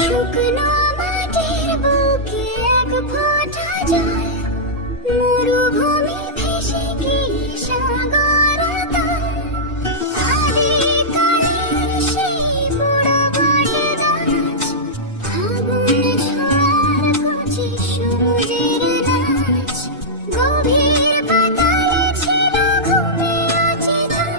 শুকনো মাটির বুকে এক ফোঁটা জল, মরুভূমি ভেসে গিয়ে সাগর তল। আদিকালের সেই বুড়ো বটগাছ, ফাগুন ছোঁয়ার কচি সবুজের নাচ। গভীর পাতালে ছিল ঘুমে অচেতন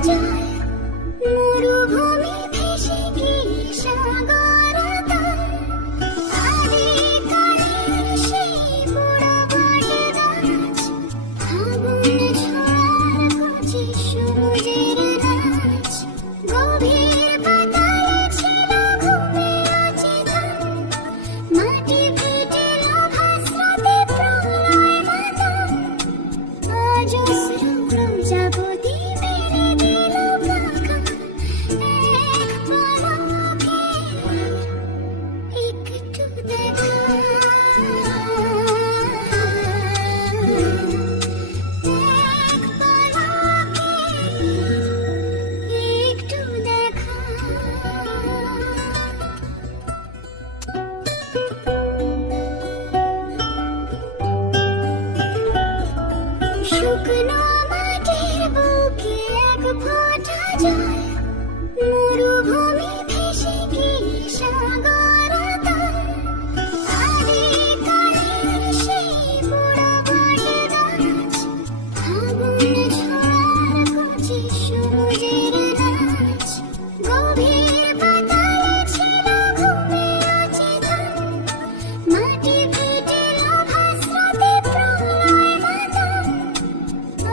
জল মরুভূমি ভেসে গিয়ে সাগর তল আদিকালের সেই বুড়ো বট গাছ আগুন ছোঁয়ার কচি সবুজের নাচ গভীর পাতালে ছিল ঘুমে অচেতন মাটি ফেটেল ভাস্রতে প্রলয় মাতন অজস্র প্রজাপতি মেলে দিল পাখা এক পলকে একটু দেখা এক পলকে একটু দেখা শুকনো মাটির বুকে এক ফোঁটা জল মরুভূমি ভেসে গিয়ে সাগর তল আদিকালের সেই বুড়ো বট গাছ আগুন ছোঁয়ার কচি সবুজের নাচ গভীর পাতালে ছিল ঘুমে অচেতন মাটি ফেটেল ভাস্রতে প্রলয় মাতন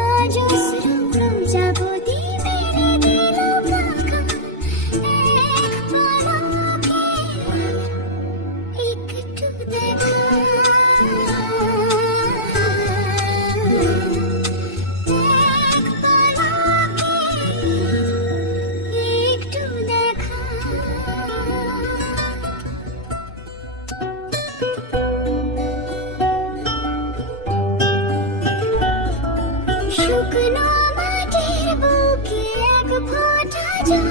অজস্র প্রজাপতি মেলে দিল পাখা এক পলকে একটু দেখা এক পলকে একটু দেখা শুকনো মাটির বুকে এক ফোঁটা জল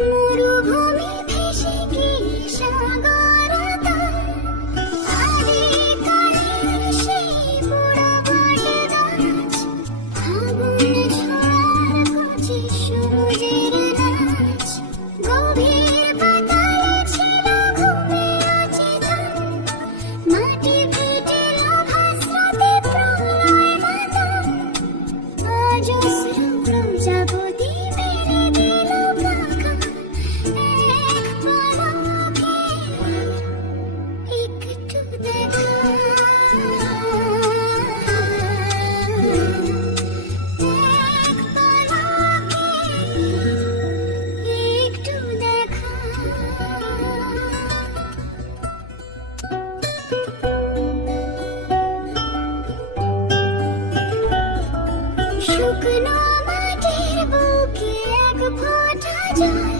মরুভূমি ভেসে গিয়ে সাগর তল আদিকালের সেই বুড়ো বট গাছ আগুন ছোঁয়ার কচি সবুজের নাচ গভীর পাতালে ছিল ঘুমে অচেতন মাটি ফেটেল ভাস্রতে প্রলয় মাতন অজস্র প্রজাপতি মেলে দিল পাখা এক পলকে একটু দেখা এক পলকে একটু দেখা শুকনো মাটির বুকে এক ফোঁটা জল